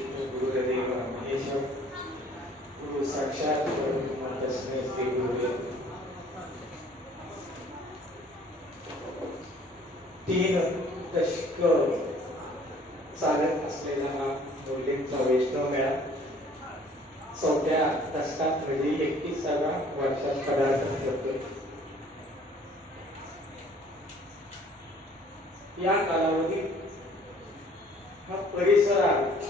विष्णु गुरुदेव महेश्वर गुरु साक्षात परब्रह्म तस्मै श्री गुरुदेव। तीन दशक चालत असलेला हा मुलींचा वैष्णव मेळा 4थ्या दशकात म्हणजे 31व्या वर्षात पदार्पण करतो। या कालावधीत हा परिसरात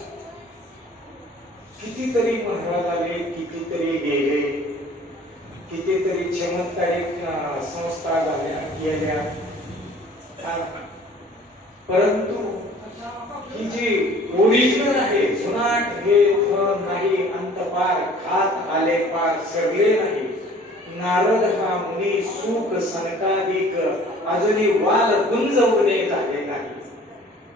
कितीतरी महाराज आले, कितीतरी गेले, कितीतरी चमत्कारिक संस्था गेल्या, परंतु ही जी ओरिजिनल आहे, जुनाट हे नाही, अंतपार खात आले पार सगळे नाही। नारद हा मुनी सुख संताधिक अजूनही वाल गुंजवणे झाले नाही।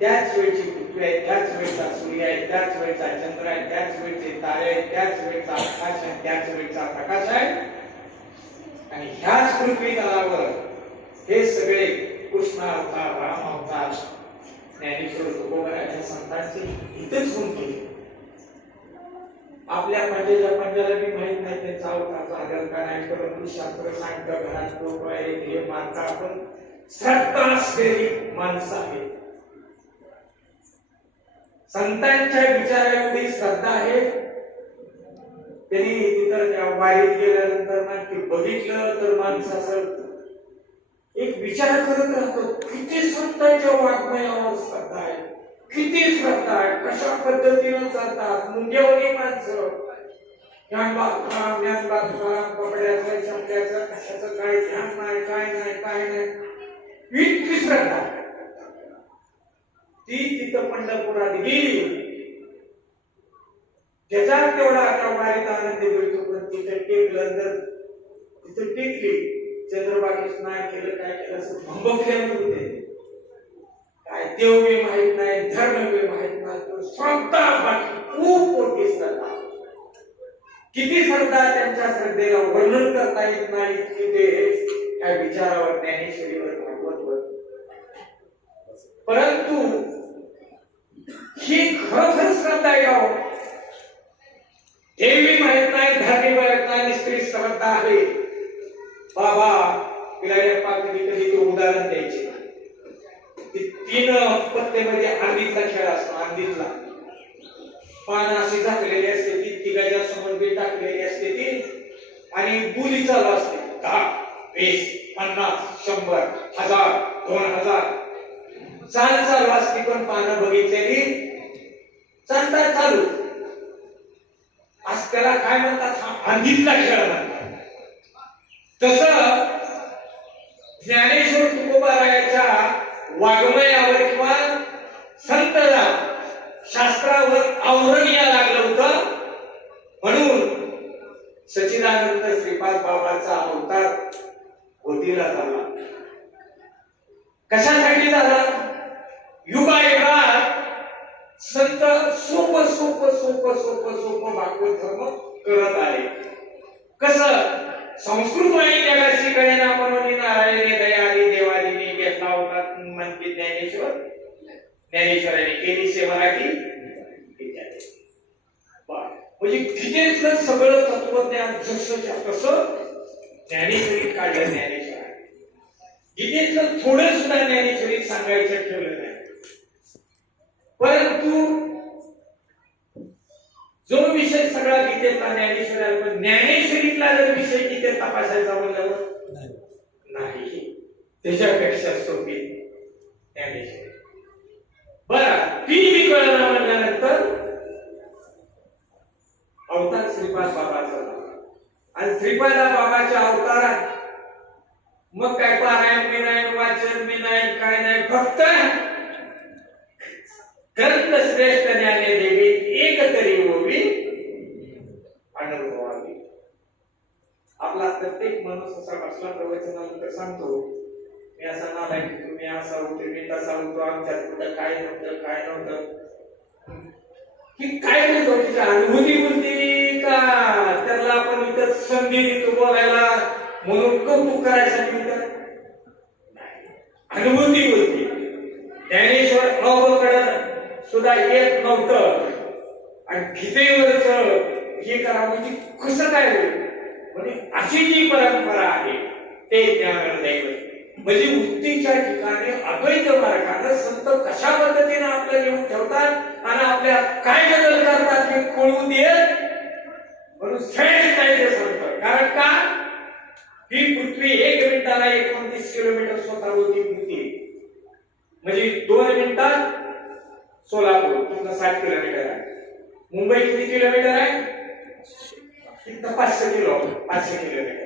त्याच वेळची पृथ्वी आहे, त्याच वेळचा सूर्य आहे, त्याच वेळचा चंद्र आहे, त्याच वेळचे तारे आहेत, त्याच वेळचा आकाश आहे, त्याच वेळचा प्रकाश आहे। आणि ह्याच पृथ्वी तलावर हे सगळे कृष्ण अवतार, राम अवतार, ज्ञानेश्वर तुकोबराच्या संतांचे हितच होऊन गेले। आपल्या पंजाला बी माहित नाही त्यांचा अवतार झाला का नाही, परंतु शास्त्र सांगतं घरात लोक आहेत, हे मानता आपण श्रद्धा असलेली माणसं आहेत। संतांच्या विचारात एवढी श्रद्धा आहे, त्यांनी तिथं त्या वारीत गेल्यानंतर ना ते बघितलं तर माणसं असं एक विचार करत राहतो, किती संतांच्या वाङ्मयावर श्रद्धा आहे, किती श्रद्धा आहे, कशा पद्धतीने चालतात मुंग्यावरी माणसं, ज्ञान कपड्याचं चपड्याचं कशाचं काय ध्यान नाही, काय नाही, काय नाही, इतकी श्रद्धा। ती तिथं पंढरपुरात गेली, त्याचा तेवढा आता वारीत आनंद मिळतो, पण तिथं टेकलं तर तिथं टेकली, चंद्रबागेश नाही केलं, काय केलं असं भंबकल्यानं होते। काय देव बी माहित नाही, धर्म बी माहित नाही, श्रद्धा बाकी खूप मोठी श्रद्धा। किती श्रद्धा, त्यांच्या श्रद्धेला वर्णन करता येत नाही, की ते काय विचारावर, ज्ञानेश्वरीवर, भागवतवर। परंतु ही खरोखर श्रद्धा आहे, देवी माहित नाही, धर्मी माहित नाही, निष्क्रिय श्रद्धा आहे। बाबा विलायप्पा कधी कधी ते उदाहरण द्यायचे, तीन पत्त्यामध्ये अंडीचा खेळ असतो, अंडीतला पानं अशी झाकलेली असते, ती तिघाच्या समोर बी टाकलेली असते ती, आणि बुली चालू असते 10, 20, 50, 100, 1000, 2000 चालू असते, पण पानं बघितलेली चालतात चालू असं त्याला काय म्हणतात, हा अंडीतला खेळ म्हणतात। तसं ज्ञानेश्वर तुकोबारायाच्या वाङ्मयावर किंवा संतला शास्त्रावर आवरण या लागलं होतं, म्हणून सच्चिदानंद श्रीपाद बाबाचा अवतार होतीला झाला। कशासाठी झाला? युगायुगात संत सोपं सोपं सोपं सोपं सोपं भागवत धर्म करत आले। कसं? संस्कृत वाणी जगाशी कळेना म्हणून नारायणी दयाली देवालीने घेतला होता म्हणते ज्ञानेश्वर, ज्ञानेश्वरांनी केली सेवा मराठी म्हणजे गीतेतलं सगळं तत्वज्ञान जसंच्या तसं ज्ञानेश्वरीत काढलं ज्ञानेश्वरांनी। गीतेतलं थोडं सुद्धा ज्ञानेश्वरीत सांगायचं ठेवलं नाही, परंतु जो विषय सगळा गीतेतला ज्ञानेश्वराला, पण ज्ञानेश्वरीतला जर विषय गीतेत तपासायचा म्हणल्यावर नाही, त्याच्यापेक्षा सोपी ज्ञानेश्वरी। बरं, ती मी कळलं म्हणल्यानंतर अवतार श्रीपाद बाबाचा, आणि श्रीपाद बाबाच्या अवतारात मग काय पारायण बी नाही, वाचन बी नाही, काय नाही, फक्त ग्रंथ श्रेष्ठ ज्ञाने देवी एक तरी ओवी अनुभवावी। आपला प्रत्येक माणूस असा बसला प्रवचनानंतर सांगतो, मी असा नालायक, तुम्ही असा होते, मी तसा होतो, आमच्यात कुठं काय नव्हतं, काय नव्हतं, की काय बोलतो, तिची अनुभूती बोलते का त्याला आपण इथं संधी देतो बोलायला म्हणून कौतुक करायसाठी इथं अनुभूती बोलते। ज्ञानेश्वर अवकडं सुद्धा येत नव्हतं, आणि गीतेवरच हे करा म्हणजे कसं काय होईल. म्हणजे अशी जी परंपरा आहे ते ज्ञान दैवत म्हणजे मुक्तीच्या ठिकाणी अद्वैत मार्गाने संत कशा पद्धतीने आपलं घेऊन ठेवतात आणि आपल्या काय बदल करतात हे कळून देत म्हणून सहज नाही ते सांगतात. कारण का ही पृथ्वी 1 मिनिटाला 29 किलोमीटर स्वतःभोवती फिरते. म्हणजे 2 मिनिटात सोलापूर तुमचा 60 किलोमीटर आहे. मुंबई किती किलोमीटर आहे. तिथं 500 किलोमीटर.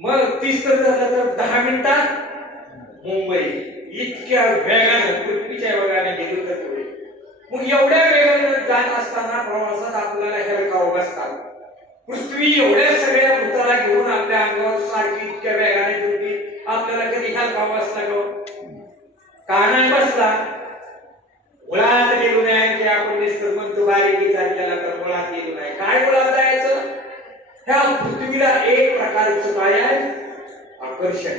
मग 30 तर झालं तर 10 मिनिटात मुंबई. इतक्या वेगाने पृथ्वीच्या वेगाने गेली तर पुढे. मग एवढ्या वेगाने जात असताना प्रवासात आपल्याला हेरकाव बसतात. पृथ्वी एवढ्या सगळ्या भूताला घेऊन आपल्या अंगावर सारखी इतक्या वेगाने फिरते. आपल्याला कधी हेरकाव बसला का नाही बसला. मुळात गेलो नाही की आपण निसर्ग म्हणतो बारीकीचा केला तर मुळात गेलो नाही. काय मुळात जायचं. ह्या पृथ्वीला एक प्रकारचं काय आहे आकर्षण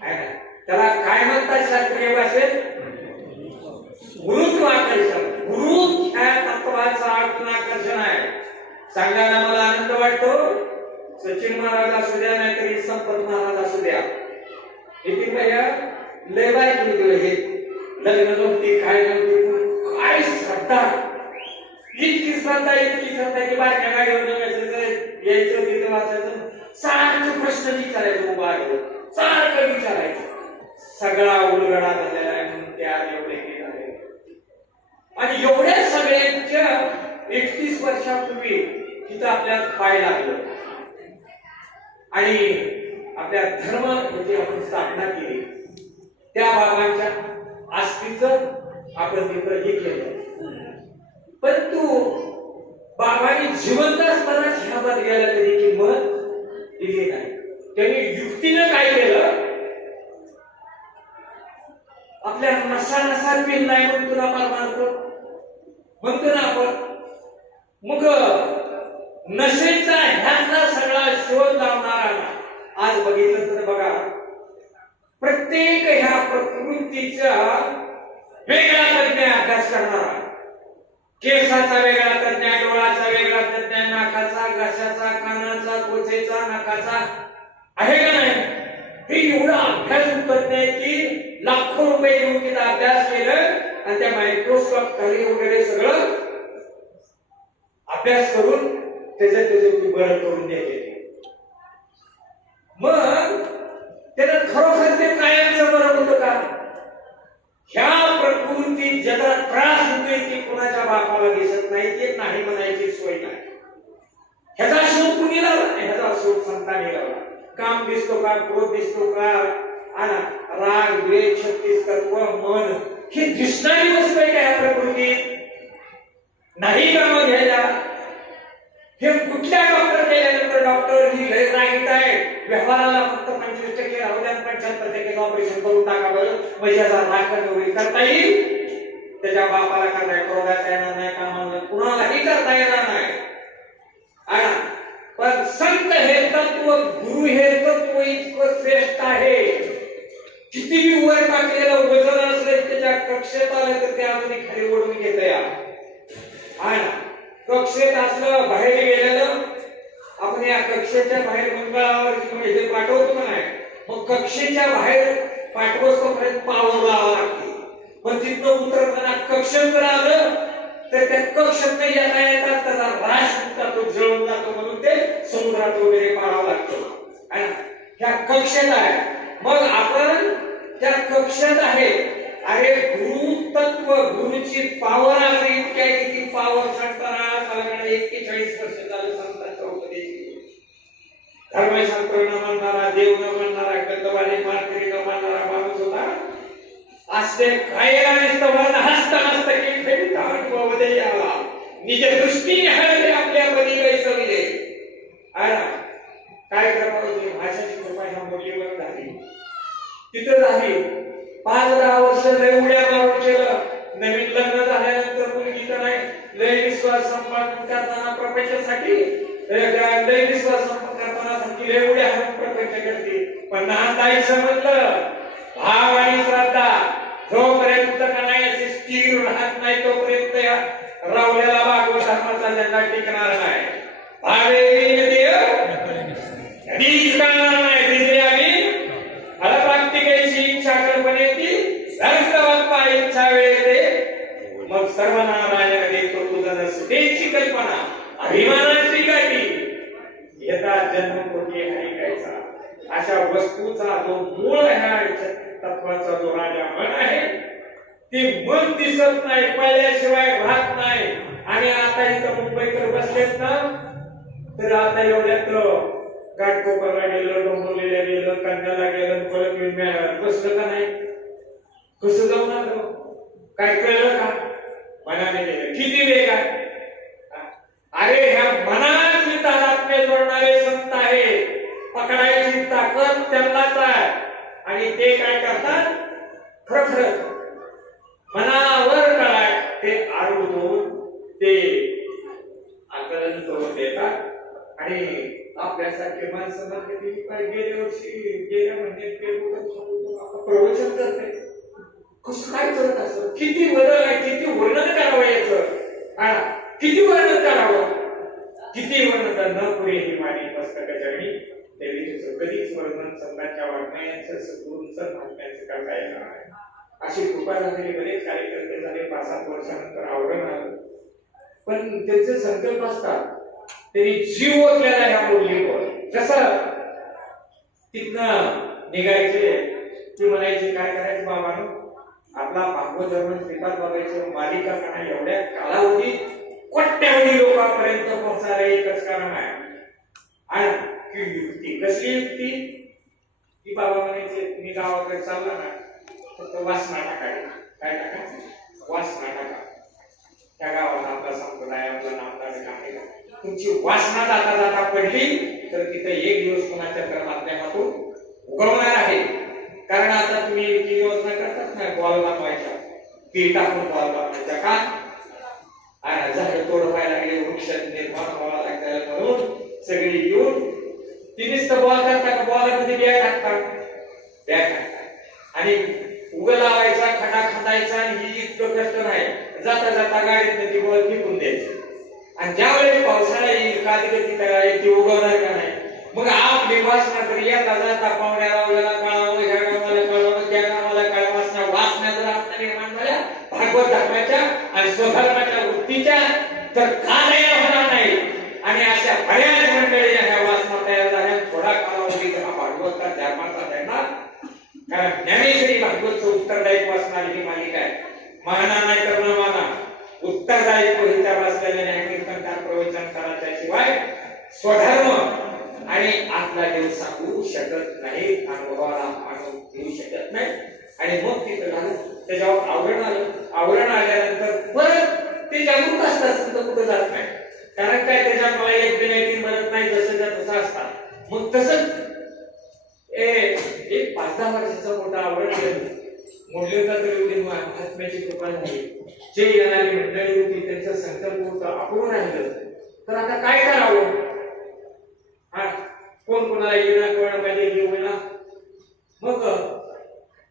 आहे ना. त्याला काय म्हणतात शास्त्रीय भाषेत गुरुत्वाकर्षण. गुरु ह्या तत्वाचा आकर्षण आहे. सांगायला मला आनंद वाटतो. सचिन महाराज असू द्या नाहीतरी संपत महाराज असू द्या. नितीन भैया लय बारीक दिलं हे लग्न नव्हती काय नव्हती काय श्रद्धा. इतकी श्रद्धा की बारक्या गाडीवर यायचं तिथं वाचायचं. सारखं प्रश्न विचारायचं उभा सारखं विचारायचं. सगळा उलगडा झालेला आहे म्हणून ते आज एवढे हे झाले. आणि एवढ्या सगळ्यांच्या 31 वर्षापूर्वी तिथं आपल्याला पाय लागलं आणि आपल्या धर्म म्हणजे आपण स्थापना केली. त्या बाबांच्या आस्तीचं आपण तिथं हे केलं. परंतु बाबांनी जिवंत असताना ह्या गेला तरी किंमत दिली नाही. त्यांनी युक्तीनं काय केलं. आपल्या नसा पिल्लाय म्हणतो ना परमार्थ म्हणतो ना आपण. मग नशेचा ह्यांना सगळा शोध लावणारा आज बघितलं तर बघा प्रत्येक ह्या प्रकृतीचा वेगळा तज्ञ अभ्यास करणारा. केसाचा वेगळा तज्ञ, डोळाचा वेगळा तज्ञ, नाकाचा, घशाचा, कानाचा, त्वचेचा, नाकाचा आहे का नाही. हे एवढा अभ्यास तज्ञ आहे की लाखो रुपये देऊन तिथं अभ्यास केलं आणि त्या मायक्रोस्कोप खाली वगैरे सगळं अभ्यास करून त्याचे बळ करून द्यायचे. मग त्याला खरोखर ते कायमचं बरं होतं का. ह्या प्रकृतीत ज्याला त्रास होतोय ती कुणाच्या बापाला दिसत नाही. ते नाही म्हणायची सोय नाही. ह्याचा शोध कुणी लावला. ह्याचा शोध संतांनी लावला. काम दिसतो का, क्रोध दिसतो का, राग द्वेष 36 तत्व मन हे दिसणारी वस्तू आहे का ह्या प्रकृतीत नाही का. मग ह्याला हे कुठल्या डॉक्टर केल्यानंतर डॉक्टर ही लय रागीट आहे. व्यवहाराला फक्त 25% राहू द्या 75% ऑपरेशन करून टाका बरं म्हणजे याचा राग कमी करता येईल. त्याच्या बापाला करता क्रोधाचा येणार नाही. कामाला कुणालाही करता येणार नाही. पण संत हे तत्व गुरु हे तत्व इतकं श्रेष्ठ आहे. कितीही वर टाकलेलं वजन असलं त्याच्या कक्षेत आलं तर ते अजून खाली ओढून घेत या. कक्षेत असलं बाहेर गेलेलं आपण या कक्षेच्या बाहेर मंगळावर हे पाठवतो का नाही. मग कक्षेच्या बाहेर पाठवतोपर्यंत पावर लावावं लागते. पण तिथनं उतरताना कक्षेत आलं तर त्या कक्षेत येता येतात त्याचा राश तो जळून जातो म्हणून ते समुद्रात वगैरे पाडावं लागतं. ह्या कक्षेत आहे. मग आपण त्या कक्षेत आहे. अरे गुरु तत्व गुरुची पावर आहे इतकी आहे की ती पावर सांगताना 41 वर्ष झालं संतांचा उपदेश. धर्मशास्त्र न मानणारा, देव न मानणारा, गंधवाडी मानकरी न मानणारा माणूस होता. असे खायला नसतं हस्त नसतं की फेटामध्ये यावा निज दृष्टीने हळले आपल्या पदी बैसविले. काय कृपा होती भाषाची कृपा ह्या मुलीवर झाली. तिथं झाली 5-10 वर्ष लय उड्या मारून केलं. नवीन लग्न झाल्यानंतर मुलगी तर नाही लय विश्वास संपादन करताना प्रपंचासाठी लय विश्वास संपादन करताना लय उड्या प्रपंच करते. पण नाताई समजलं भाव आणि श्रद्धा जोपर्यंत का नाही असे स्थिर राहत नाही तोपर्यंत रावलेला भागवत धर्माचा झेंडा टिकणार नाही. भावे देव कधीच करणार नाही. तिथे आम्ही फलप्राप्तिकेची इच्छा कल्पने ती बाप्पा इच्छा वेळेते मग सर्व नारायण देतो तुझं सुटेची कल्पना अभिमानाची गाठी येता जन्म कोटी हरिकायचा. अशा वस्तूचा जो मूळ ह्या तत्वाचा जो राजा मन आहे ते मन दिसत नाही, पळल्याशिवाय राहत नाही. आणि आता इथं मुंबईकर बसलेत ना, तर आता एवढ्यात घाटकोपरला गेलं, डोंबिवलीला गेलं, कन्याला गेलं, परत विम्यावर बसलं का नाही? कसं जाऊन आलं? काय कळलं का? मनाने गेलं. किती वेग आहे? अरे ह्या मनाची तादात्म्य जोडणारे संत आहे. पकडायची ताकद त्यांनाच आहे. आणि ते काय करतात? खरं मनावर काय ते आरूढ ते आकलन करून देतात. आणि आपल्यासारखे माणसं गेल्या वर्षी गेल्या महिन्यात प्रवचन करते. कसं काय करत असं? किती बदल आहे, किती वर्णन करावं याचं, किती वर्णन करावं, किती वर्णन न पुरे ही वाणी पुस्तक चरणी देवीचं कधीच वर्णन संतांच्या वाङ्मयाचं सद्गुरूंचं महात्म्याचं करता येणार आहे. अशी कृपा झालेली बरेच कार्यकर्ते झाले. 5-7 वर्षानंतर आवरण आलं. पण त्यांचे संकल्प असतात तरी जीव ओतलेला ह्या मुलीवर. कसं तिथनं निघायचे ती म्हणायची काय करायचं बाबांनो, आपला भागवत धर्म श्रीपाद बाबांची मालिका करणं एवढ्या कालावधीत कोट्यावधी लोकांपर्यंत पोहोचायला एकच कारण आहे. आणि युक्ती कसली युक्ती? ती बाबा म्हणायचे तुम्ही गावाकडे चालला ना फक्त वासना टाकायची. काय टाका? वासना टाका. त्या गावाला आपला संप्रदाय, आपला नामदार आहे. तुमची वासना जाता जाता पडली तर तिथे एक दिवस कोणाच्या माध्यमातून उगवणार आहे. कारण आता तुम्ही जी योजना करतात ना, बॉल लावायच्या, ती टाकून बॉल लावायचा का? झाडं तोड व्हायला लागले, वृक्ष निर्माण व्हावा लागतात म्हणून सगळी येऊन ती नुसतं बॉल करता का? बॉलमध्ये बिया टाकतात, बिया टाकतात आणि उग लावायचा, खडा खांदायचा. आणि ही इतकं कष्ट नाही. जाता जाता गाडीत ती बॉल फेकून द्यायची. आणि ज्यावेळेस पावसाळा येईल, कादगती करायची, ती उगवणार का नाही? मग आपली वासना तर येता जाता पाहुण्या रावल्याला कळावं, ह्या गावाला कळावं, त्या गावाला कळावं. वासना जर आपल्या निर्माण झाल्या भागवत धर्माच्या आणि स्वधर्माच्या वृत्तीच्या, तर का तयार होणार नाही? आणि अशा बऱ्याच मंडळी ह्या वासना तयार झाल्या. थोडा कालावधीत हा भागवत धर्माचा धर्मा. कारण ज्ञानेश्वरी भागवतचं उत्तरदायित्व असणारी ही मालिका आहे. माना नाही तर न माना, उत्तरदायित्व हिच्या वाचलेल्या न्यायकीर्तनकार प्रवचनकाराच्या शिवाय स्वधर्म आणि आपला देव सांगू शकत नाही, अनुभवाला आणून देऊ शकत नाही. आणि मग तिथं झालं, त्याच्यावर आवरण आलं. आवरण आल्यानंतर परत ते जागरूक असतात, तिथं कुठं जात नाही. कारण काय, त्याच्यात मला एक विनायती मदत नाही, जसं तसं असतात. मग तसंच एक 5-10 वर्षाचा मोठा आवरण केलं. मोडलेला तर एवढी महात्म्याची कृपा झाली. जे येणारी मंडळी होती त्यांचा संकल्प होता, आपण राहिलं तर आता काय करावं? कोण कोणाला येणं कळणं पाहिजे, घेऊन ना. मग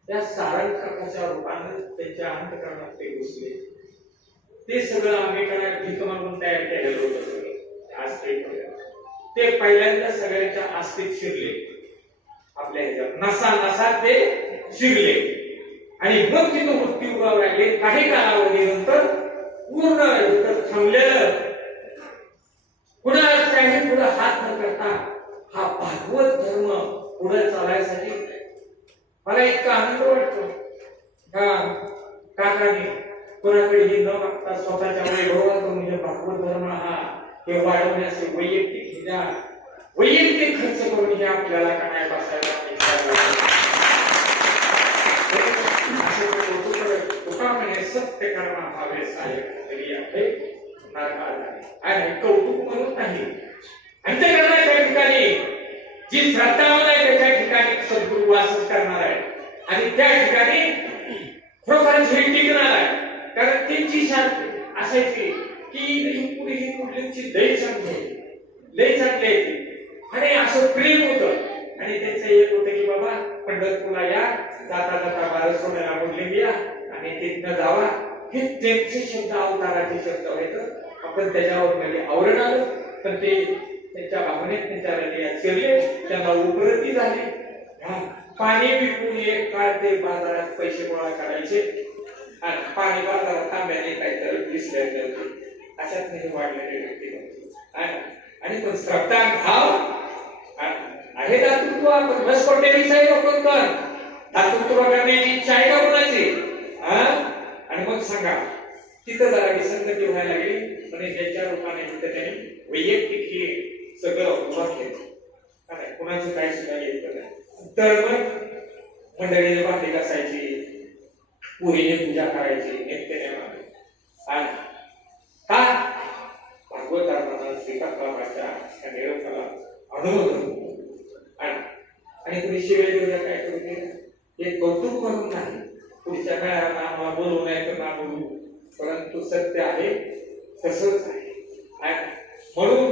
त्या सारंगकाच्या रूपाने त्यांच्या अंतःकरणात ते घुसले. ते सगळं आंबेडकरांना भीक मागून तयार केलेलं होतं. सगळं आज ते पहिल्यांदा सगळ्यांच्या आस्तीत शिरले. आपल्या ह्याच्यात नसा नसा ते शिरले. आणि मग तिथं मृत्यू उभारू लागले. काही कालावधीनंतर पूर्ण थांबलेलं, कुणाला काही पुढे हात न करता हा भागवत धर्म पुढे चालायसाठी मला इतका आनंद वाटतो. काकांनी कोणाकडेही न मागता स्वतःच्या वैभवातून म्हणजे भागवत धर्म हा हे वाढवण्याचे वैयक्तिक खर्च करून हे आपल्याला काय बसायला सत्य कर्म भावे आणि कौतुक म्हणून नाही. अंतःकरणाच्या ठिकाणी जी श्रद्धा आहे त्याच्या ठिकाणी सद्गुरू वास करणार आहे. आणि त्या ठिकाणी खरोखरच हे टिकणार आहे. कारण त्यांची शांत असायची की पुढे ही कुठलीची लय चांगली आणि असं प्रेम होतं. आणि त्यांचं एक होतं की बाबा पंढरपूरला या, जाता जाता बारसोड्याला बोलले या आणि तिथनं जावा हे त्यांचे शब्द अवताराचे शब्द आहेत. आपण त्याच्यावर म्हणजे आवरण आलं पण ते त्यांच्या भावनेत त्यांच्या हृदयात शिरले, त्यांना उपरती झाले. पाणी विकून एक काळ ते बाजारात पैसे गोळा करायचे आणि पाणी बाजारात तांब्याने काहीतरी दिसले अशात नाही वाढलेले व्यक्ती आणि पण श्रद्धा भाव आहे. दातृत्व आपण बस कोट्याधीशाही आपण कर दातृत्व करण्याची इच्छा आहे का कोणाची? आणि मग सांगा तिथं जरा विसंगती व्हायला लागली म्हणजे त्याच्या रूपाने तिथं त्यांनी वैयक्तिक हे सगळं उभा केलं. कुणाचं काय सुद्धा येत नाही. तर मग मंडळीने भांडी घासायची, पुरीने पूजा करायची, नित्यनेमाने. का भागवत धर्मानं श्रीपादरावाच्या निरोपाला अनुमोदन आणि तुम्ही शिवाय देऊया काय करू हे कौतुक करून नाही, पुढच्या काळाला आम्हाला बोलवू नाही तर ना बोलू, परंतु सत्य आहे तसंच आहे. म्हणून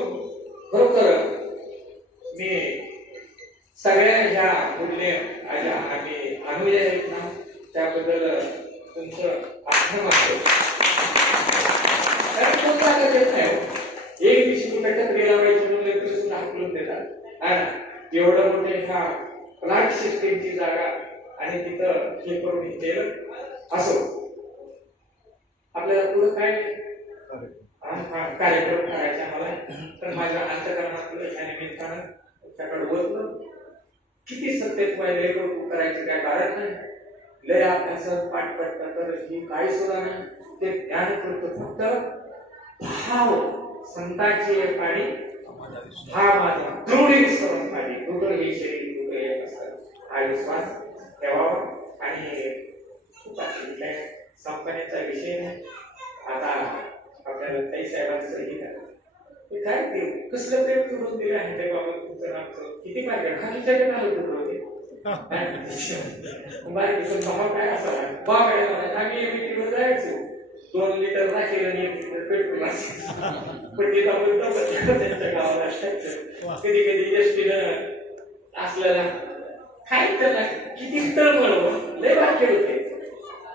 खरोखर मी सगळ्या ह्या मूल्य आणि अनुयायी आहेत ना त्याबद्दल तुमचं आभार मानतो. एक दिवशी कुठे टपरी लावायची म्हणलं तर सुद्धा हाकलून देतात. एवढं मोठे ह्या प्लांट सिस्टीमची जागा आणि तिथं हे करून केलं असो. आपल्याला पुढे काय कार्यक्रम करायचा मला तर माझ्या अंतकरणातलं या निमित्तानं त्याकडे वरलं किती सत्तेत पाहिजे कौतुक करायचं काय कारण नाही. लय अभ्यासात पाठ पडता तर ही काय सुद्धा नाही. ते ज्ञान करतो फक्त भाव संतांची पाणी हा माझा दृढ विश्वास पाणी दृढ हे शरीर दृढ हे असतं. हा विश्वास ठेवावा आणि संपण्याचा विषय नाही. आता आपल्याला काही साहेबांचं हे काय ते कसलं प्रेम करून दिलं आहे ते बाबा तुमचं नामचं किती मार्ग खालीच्या आलं तुझं काय असावा बाबा आम्ही मीटिंगवर जायचो 2 लिटर राखेल आणि 1 लिटर पेट्रोल पण ते त्यांच्या गावाला असायचं. कधी कधी एसटीनं असलेला काय त्याला किती तळमळ लय वाक्य होते.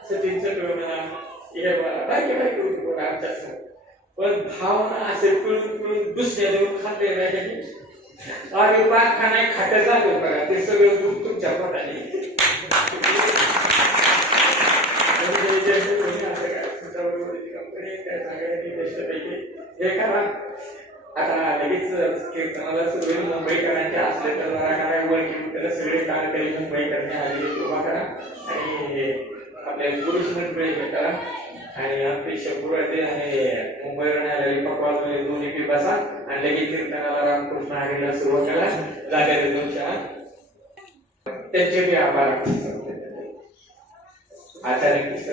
सचिनचं म्हणा हे बाकी बाकी होते आमच्या पण भावना असे पिळून दुसऱ्या देऊन खाल्ले नाही. अरे पाक खाना खात्या जातो बघा ते सगळं दूध तुमच्या पोटाने हे करा. आता लगेच कीर्तनाला सगळे मुंबईकरांचे असले तर काय ओळखी सगळे कार्यकरी मुंबईकरने आले उभा करा आणि आपल्या पुरुष मंडळी हे करा आणि आपले शंभूराचे आणि मुंबईवरून आलेले पकवाज दोन्ही पी बसा आणि लगेच कीर्तनाला रामकृष्ण हरीला सुरुवात करा. जागेचे 2 त्यांचे बी आभार. आचार्य कृष्ण